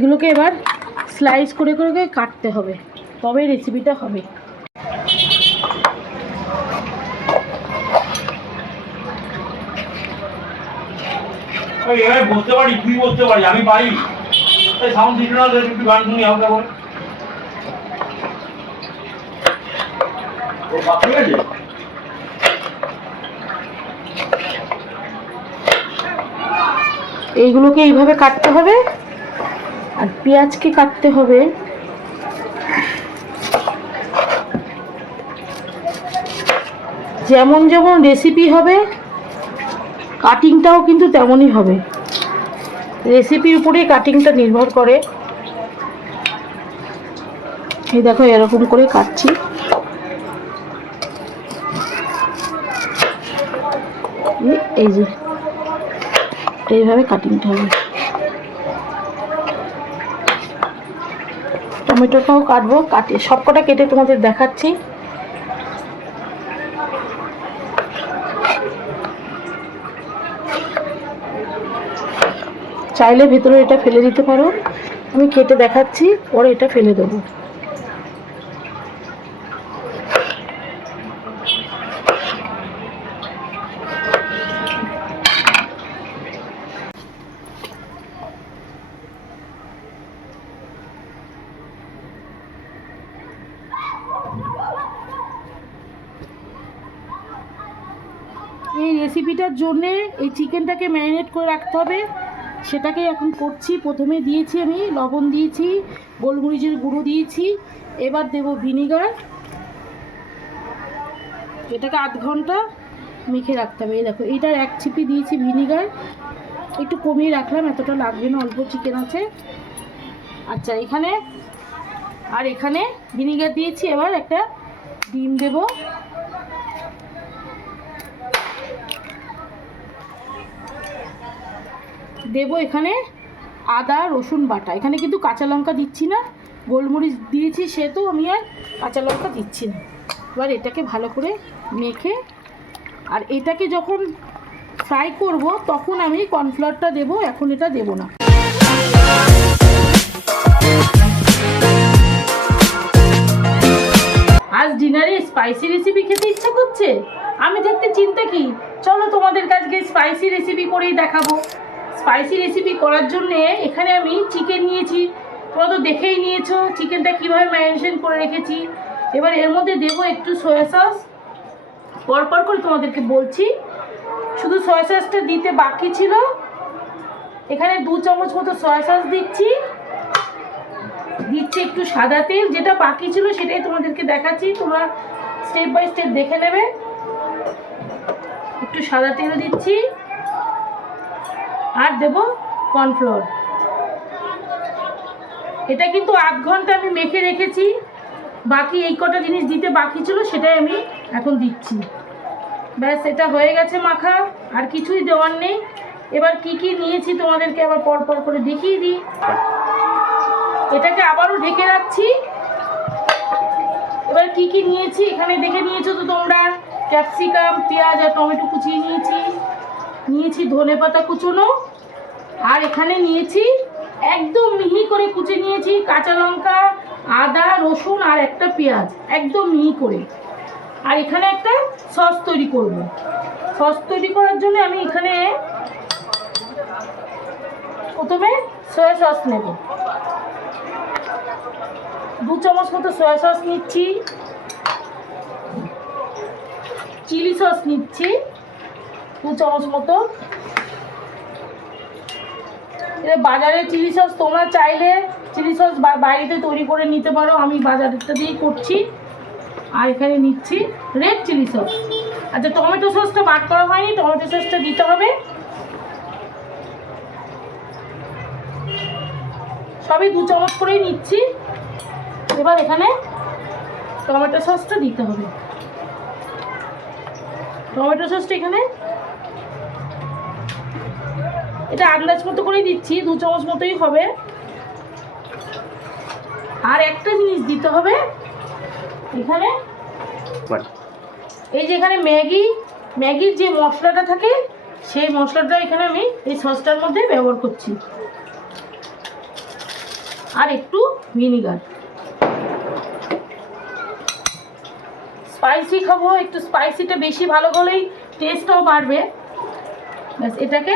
এইগুলোকে এবার স্লাইস করে করে কাটতে হবে, তবে রেসিপিটা হবে। বলতে পারি, তুই বলতে পারি, আমি পারি। সাউন্ড দিতে না, একটু গান শুনি হালকা করে। ও বাপ, ঠিক আছে। এইগুলোকে এইভাবে কাটতে হবে, আর পেঁয়াজকে কাটতে হবে যেমন যেমন রেসিপি হবে, কাটিংটাও কিন্তু তেমনই হবে। রেসিপির উপরেই কাটিংটা নির্ভর করে। এই দেখো এরকম করে কাটছি। এই যে এইভাবে কাটিংটা হবে। টমেটোটাও কাটবো, কাটে সবকটা কেটে তোমাদের দেখাচ্ছি। চাইলে ভেতরে এটা ফেলে দিতে পারো, আমি কেটে দেখাচ্ছি, পরে এটা ফেলে দেবো। এই রেসিপিটার জন্যে এই চিকেনটাকে ম্যারিনেট করে রাখতে হবে, সেটাকে এখন করছি। প্রথমে দিয়েছি আমি লবণ, দিয়েছি গোলমরিচের গুঁড়ো, দিয়েছি। এবার দেব ভিনিগার। এটাকে আধ ঘন্টা মেখে রাখতে হবে। এই দেখো এইটার এক ছিপি দিয়েছি ভিনিগার, একটু কমিয়ে রাখলাম, এতটা লাগবে না, অল্প চিকেন আছে। আচ্ছা, এখানে আর এখানে ভিনিগার দিয়েছি। এবার একটা ডিম দেব। দেব এখানে আদা রসুন বাটা। এখানে কিন্তু কাঁচা লঙ্কা দিচ্ছি না, গোলমরিচ দিয়েছি সেহেতু আমি আর কাঁচা লঙ্কা দিচ্ছি না। এবার এটাকে ভালো করে মেখে, আর এটাকে যখন ফ্রাই করব তখন আমি কর্নফ্লাওয়ারটা দেব, এখন এটা দেব না। আজ ডিনারে স্পাইসি রেসিপি খেতে ইচ্ছা করছে, আমি দেখতে চিন্তা কি, চলো তোমাদের কাছে স্পাইসি রেসিপি করেই দেখাবো। স্পাইসি রেসিপি করার জন্য এখানে আমি চিকেন নিয়েছি, তোমরা তো দেখেই নিয়েছো চিকেনটা কীভাবে ম্যারিনেশন করে রেখেছি। এবার এর মধ্যে দেবো একটু সয়া সস, পরপর করে তোমাদেরকে বলছি। শুধু সয়া সসটা দিতে বাকি ছিল, এখানে 2 চামচ মতো সয়া সস দিচ্ছি। একটু সাদা তেল, যেটা বাকি ছিল সেটাই তোমাদেরকে দেখাচ্ছি, তোমরা স্টেপ বাই স্টেপ দেখে নেবে। একটু সাদা তেল দিচ্ছি, আর দেব কর্নফ্লাওয়ার। এটা কিন্তু আধ ঘন্টা আমি মেখে রেখেছি, বাকি এই কটা জিনিস দিতে বাকি ছিল সেটাই আমি এখন দিচ্ছি। ব্যাস, এটা হয়ে গেছে মাখা, আর কিছুই দেওয়ার নেই। এবার কি কি নিয়েছি তোমাদেরকে আবার পরপর করে দেখিয়ে দিই। এটাকে আবারও ঢেকে রাখছি। এবার কি কি নিয়েছি এখানে দেখে নিয়েছো তো তোমরা। ক্যাপসিকাম, পেঁয়াজ আর টমেটো কুচিয়ে নিয়েছি ধনেপাতা কুচোনো, আর এখানে নিয়েছি একদম মিহি করে কুচে নিয়েছি কাঁচা লঙ্কা, আদা রসুন আর একটা পেঁয়াজ একদম মিহি করে। আর এখানে একটা সস তৈরি করব। সস তৈরি করার জন্য আমি এখানে প্রথমে সয়া সস নেব, 2 চামচ মতো সয়া সস নিচ্ছি। চিলি সস নিচ্ছি 2 চামচ মতো। বাজারে চিলি সস তোমরা চাইলে চিলি সস বাড়িতে তৈরি করে নিতে পারো, আমি বাজারটা দিয়েই করছি। আর এখানে নিচ্ছি রেড চিলি সস। আচ্ছা, টমেটো সসটা বাদ করা হয়নি, টমেটো সসটা দিতে হবে। সবই 2 চামচ করেই নিচ্ছি। এবার এখানে টমেটো সসটা দিতে হবে। টমেটো সসটা এখানে এটা আন্দাজ মতো করেই দিচ্ছি, 2 চামচ মতোই হবে। আর একটা জিনিস দিতে হবে এখানে, এই যে এখানে ম্যাগির যে মশলাটা থাকে সেই মশলাটা এখানে আমি এই সসটার মধ্যে ব্যবহার করছি। আর একটু ভিনিগার। স্পাইসি খাবো, একটু স্পাইসিটা বেশি ভালো হলেই টেস্টটাও বাড়বে। ব্যাস এটাকে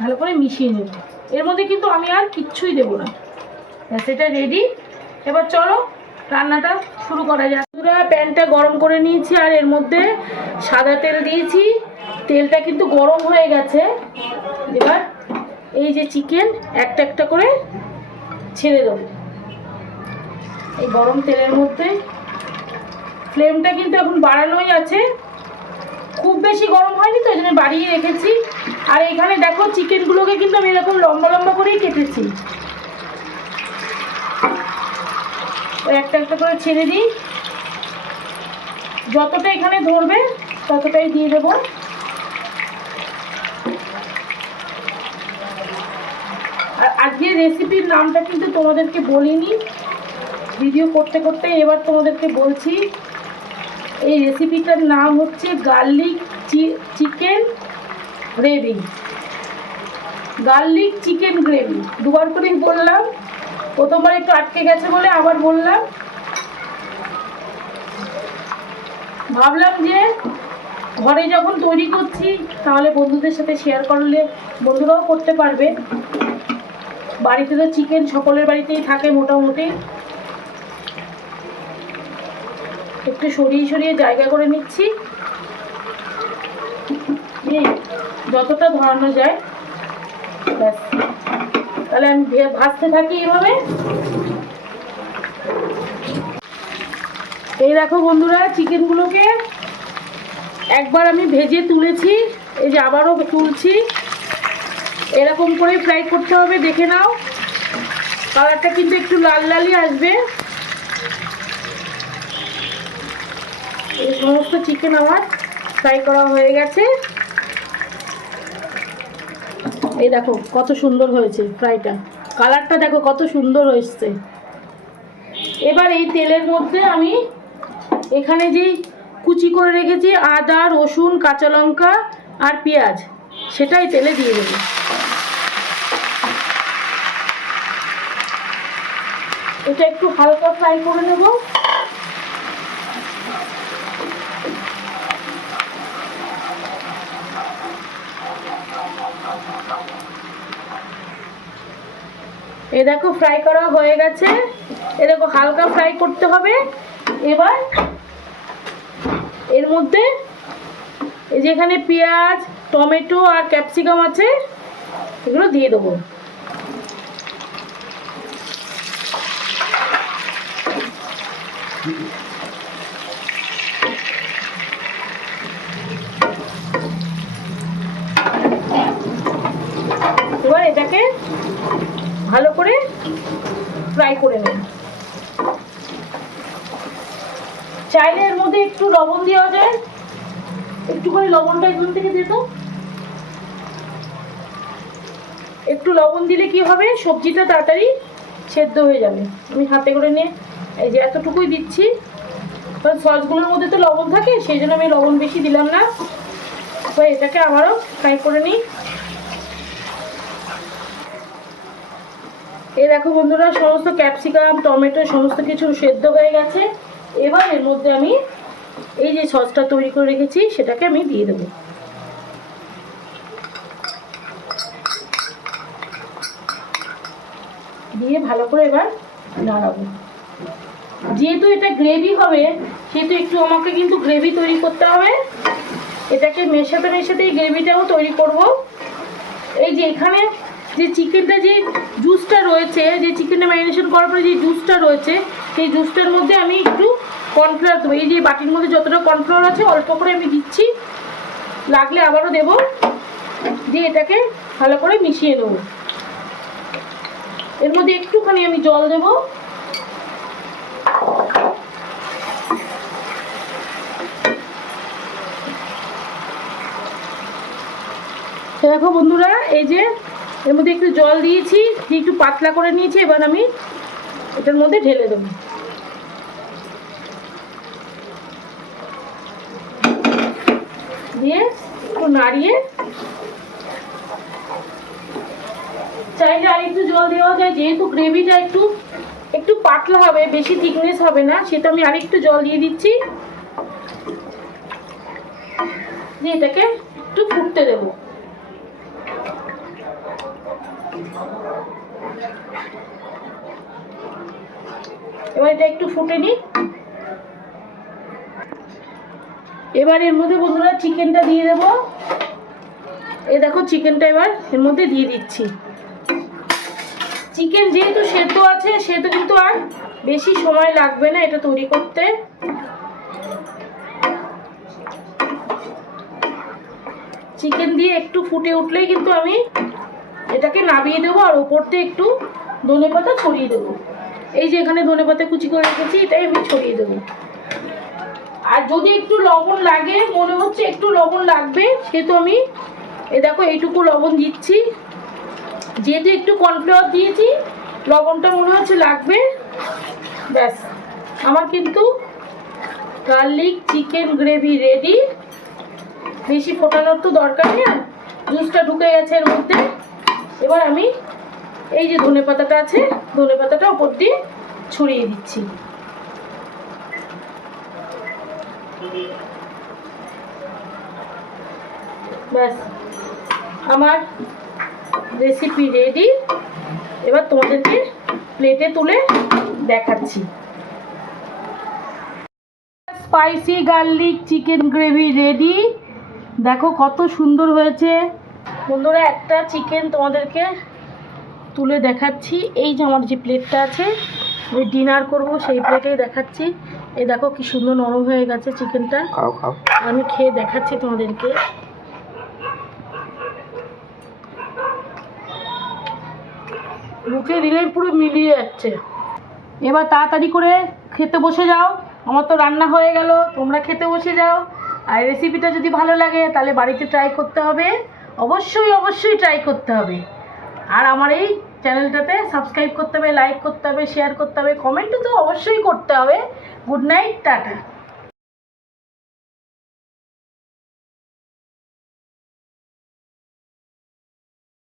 ভালো করে মিশিয়ে নেব। এর মধ্যে কিন্তু আমি আর কিচ্ছুই দেবো না। ব্যাস এটা রেডি। এবার চলো রান্নাটা শুরু করা যাক। পুরো প্যানটা গরম করে নিয়েছি আর এর মধ্যে সাদা তেল দিয়েছি। তেলটা কিন্তু গরম হয়ে গেছে। এবার এই যে চিকেন একটা একটা করে ছেড়ে দেবো এই গরম তেলের মধ্যে। ফ্লেমটা কিন্তু এখন বাড়ানোই আছে, খুব বেশি গরম হয়নি তো, এই জন্য বাড়িয়ে রেখেছি। আর এখানে দেখো চিকেনগুলোকে কিন্তু আমি এরকম লম্বা লম্বা করেই কেটেছি। ওই একটা একটা করে ছেড়ে দিই, যতটা এখানে ধরবে ততটাই দিয়ে দেবো। আর আজকের রেসিপির নামটা কিন্তু তোমাদেরকে বলিনি, ভিডিও করতে করতে এবার তোমাদেরকে বলছি। এই রেসিপিটার নাম হচ্ছে garlic chicken gravy. Garlic chicken gravy দুবার করেই বললাম, প্রথমবার একটু আটকে গেছে বলে আবার বললাম। ভাবলাম যে ঘরে যখন তৈরি করছি তাহলে বন্ধুদের সাথে শেয়ার করলে বন্ধুরাও করতে পারবে। বাড়িতে তো চিকেন সকলের বাড়িতেই থাকে মোটামুটি। একটু সরিয়ে সরিয়ে জায়গা করে নিচ্ছি, যতটা ধরানো যায়। ব্যাস তাহলে আমি ভাজতে থাকি এইভাবে। এই দেখো বন্ধুরা, চিকেনগুলোকে একবার আমি ভেজে তুলেছি, এই যে আবারও তুলছি। এরকম করে ফ্রাই করতে হবে, দেখে নাও কালারটা কিন্তু একটু লাল লালই আসবে। এই সমস্ত চিকেন আমার ফ্রাই করা হয়ে গেছে। এই দেখো কত সুন্দর হয়েছে ফ্রাইটা, কালারটা দেখো কত সুন্দর হয়েছে। এবার এই তেলের মধ্যে আমি এখানে যে কুচি করে রেখেছি আদা, রসুন, কাঁচা লঙ্কা আর পেঁয়াজ, সেটাই তেলে দিয়ে দেবো। এটা একটু হালকা ফ্রাই করে নেব। এ দেখো ফ্রাই করা হয়ে গেছে। এ দেখো হালকা ফ্রাই করতে হবে। এবার এর মধ্যে এই যেখানে পেঁয়াজ, টমেটো আর ক্যাপসিকাম আছে এগুলো দিয়ে দেবো। এবার এটাকে ভালো করে ফ্রাই করে নেব। চাইলে এর মধ্যে একটু লবণ দেওয়া যায়, একটু করে লবণটা এখান থেকে দিয়ে দাও। একটু লবণ দিলে কি হবে, সবজিটা তাড়াতাড়ি সেদ্ধ হয়ে যাবে। আমি হাতে করে নিয়ে এই যে এতটুকুই দিচ্ছি, কারণ সসগুলোর মধ্যে তো লবণ থাকে, সেই জন্য আমি লবণ বেশি দিলাম না। এবার এটাকে আবারও ফ্রাই করে নিই। এই দেখো বন্ধুরা, সমস্ত ক্যাপসিকাম, টমেটো সমস্ত কিছু সেদ্ধ হয়ে গেছে। এবার এর মধ্যে আমি এই যে সসটা তৈরি করে রেখেছি সেটাকে আমি দিয়ে দেবো। দিয়ে ভালো করে এবার নাড়াবো। যেহেতু এটা গ্রেভি হবে সেহেতু একটু আমাকে কিন্তু গ্রেভি তৈরি করতে হবে। এটাকে মেশাতে মেশাতেই গ্রেভিটাও তৈরি করব। এই যে এখানে যে চিকেনটা যে জুসটা রয়েছে, যে চিকেনটা ম্যারিনেশন করার পরে যে জুসটা রয়েছে, সেই জুসটার মধ্যে আমি একটু কর্নফ্লাওয়ার দেবো। এই যে বাটির মধ্যে যতটা কর্নফ্লাওয়ার আছে অল্প করে আমি দিচ্ছি, লাগলে আবারও দেবো। দিয়ে এটাকে ভালো করে মিশিয়ে নেব। এর মধ্যে একটুখানি আমি জল দেবো। দেখো বন্ধুরা, এই যে এর মধ্যে একটু জল দিয়েছি, দিয়ে একটু পাতলা করে নিয়েছি। এবার আমি এটার মধ্যে ঢেলে দেবো। দিয়ে একটু নাড়িয়ে চাইলে আর একটু জল দেওয়া যায়, যেহেতু গ্রেভিটা একটু একটু পাতলা হবে, বেশি থিকনেস হবে না, সেটা আমি আরেকটু জল দিয়ে দিচ্ছি। দিয়ে এটাকে একটু ফুটতে দেবো। এবার এটা একটু ফুটে নিই। এবার এর মধ্যে বন্ধুরা চিকেনটা দিয়ে দেবো। এই দেখো চিকেনটা এবার এর মধ্যে দিয়ে দিচ্ছি। চিকেন যেহেতু সেদ্ধ আছে সেহেতু কিন্তু আর বেশি সময় লাগবে না এটা তৈরি করতে। চিকেন দিয়ে একটু ফুটে উঠলেই কিন্তু আমি এটাকে নামিয়ে দেবো, আর ওপর দিয়ে একটু ধনেপাতা ছড়িয়ে দেবো। এই যে এখানে ধনেপাতা কুচি করে রেখেছি, এটাই আমি ছড়িয়ে দেবো। আর যদি একটু লবণ লাগে, মনে হচ্ছে একটু লবণ লাগবে, সেহেতু আমি এই দেখো এইটুকু লবণ দিচ্ছি। যেহেতু একটু কর্নফ্লাওয়ার দিয়েছি, লবণটা মনে হচ্ছে লাগবে। ব্যাস, আমার কিন্তু গার্লিক চিকেন গ্রেভি রেডি। বেশি ফোটানোর তো দরকার নেই, জুসটা ঢুকে গেছে এর মধ্যে। এবার আমি এই যে ধনেপাতাটা আছে, ধনেপাতাটা ওপর দিয়ে ছড়িয়ে দিচ্ছি। ব্যাস, আমার রেসিপি রেডি। এবার তোমাদেরকে প্লেটে তুলে দেখাচ্ছি। Spicy garlic chicken gravy ready. দেখো কত সুন্দর হয়েছে বন্ধুরা। একটা চিকেন তোমাদেরকে তুলে দেখাচ্ছি। এই যে আমার যে প্লেটটা আছে, আমি ডিনার করব সেই প্লেটেই দেখাচ্ছি। এই দেখো কি সুন্দর নরম হয়ে গেছে চিকেনটা। খাও খাও। আমি খেয়ে দেখাচ্ছি তোমাদেরকে। মুখে দিলেই পুরো মিলিয়ে যাচ্ছে। এবার তাড়াতাড়ি করে খেতে বসে যাও, আমার তো রান্না হয়ে গেল, তোমরা খেতে বসে যাও। আর রেসিপিটা যদি ভালো লাগে তাহলে বাড়িতে ট্রাই করতে হবে, অবশ্যই অবশ্যই ট্রাই করতে হবে। আর আমার এই চ্যানেলটাতে সাবস্ক্রাইব করতে হবে, লাইক করতে হবে, শেয়ার করতে হবে, কমেন্টও তো অবশ্যই করতে হবে। Good night, tata.